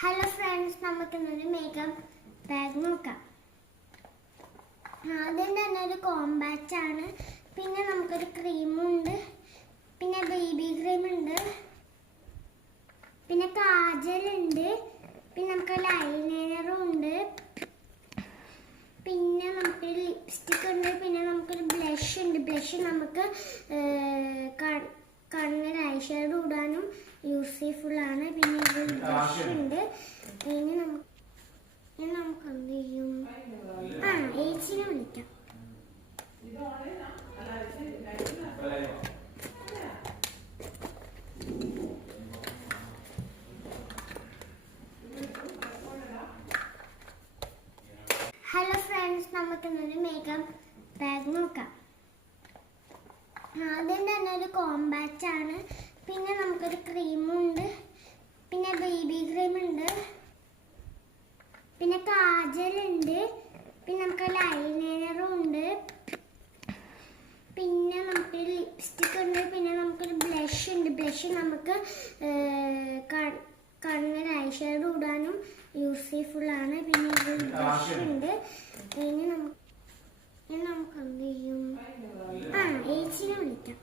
Hello friends, നമുക്കിന്നൊരു makeup bag നോക്കാം. ആദ്യം തന്നെ ഒരു കോമ്പാക്റ്റ് ആണ്, പിന്നെ നമുക്കൊരു ക്രീമുണ്ട്, പിന്നെ ബേബി ക്രീം ഉണ്ട്, പിന്നെ കാജലുണ്ട്, പിന്നെ നമുക്ക് ലൈനറും ഉണ്ട്, പിന്നെ നമുക്ക് ലിപ്സ്റ്റിക് ഉണ്ട്, പിന്നെ നമുക്കൊരു ബ്ലഷ് ഉണ്ട്. ബ്ലഷ് നമുക്ക് കണ്ണിൽ ഐ ഷാഡോ ഇടാനും യൂസ്ഫുൾ ആണ്. പിന്നെ ഒരു ബ്രഷ് ഉണ്ട്. ഇനി നമുക്ക് എന്ത് ചെയ്യും? ഏച്ചിനെ വിളിക്കാം. ഹലോ ഫ്രണ്ട്സ്, നമുക്കിന്നൊരു മേക്കപ്പ് ബാഗ് നോക്കാം. ആദ്യം തന്നെ ഒരു കോമ്പാക്റ്റ് ആണ്, പിന്നെ നമുക്കൊരു ക്രീമുണ്ട്, പിന്നെ ബേബി ക്രീം ഉണ്ട്, പിന്നെ കാജലുണ്ട്, പിന്നെ നമുക്ക് ലൈനറും ഉണ്ട്, പിന്നെ നമുക്ക് ലിപ്സ്റ്റിക് ഉണ്ട്, പിന്നെ നമുക്കൊരു ബ്ലഷ് ഉണ്ട്. ബ്ലഷ് നമുക്ക് കണ്ണിൽ ഐ ഷാഡോ ഇടാനും യൂസ്ഫുൾ ആണ്. പിന്നെ ഒരു ബ്രഷ് ഉണ്ട്. ഇനി നമുക്ക് എന്ത് ചെയ്യും? ഏച്ചിനെ വിളിക്കാം.